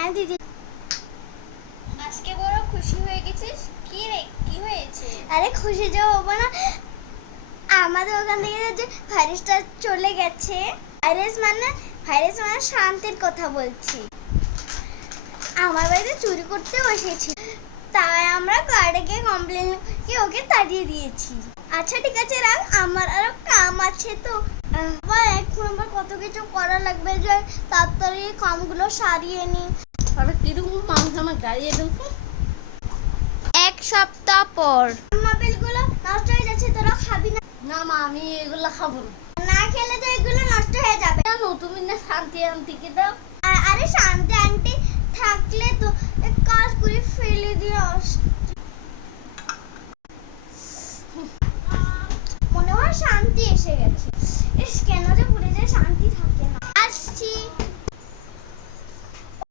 হ্যাঁ দিদি। আজকে বড় খুশি হয়ে গেছিস, কি রে কি হয়েছে? আরে খুশি যে হবো না, আমাদের ওখান থেকে যে ভাইরাসটা চলে গেছে। ভাইরাস মানে শান্তির কথা বলছি। আমার বাড়িতে চুরি করতে বসেছি, তাই আমরা গার্ডে গিয়ে কমপ্লেন কি ওকে তাড়িয়ে দিয়েছি। আচ্ছা ঠিক আছে রাখ, আমার আরো কাম আছে তো। এখন আমার কত কিছু করা লাগবে, যে তাড়াতাড়ি কামগুলো সারিয়ে নি। আরে কিরকম মানুষ আমার গাড়ি একদম। এক সপ্তাহ পর। মাপেলগুলো নষ্ট হয়ে যাচ্ছে, তোরা খাবি না? না মা, আমি এগুলো খাবো না। না খেলে তো এগুলো নষ্ট হয়ে যাবে। কেন তুমি না শান্তি আন্টিকে দাও? আরে শান্তি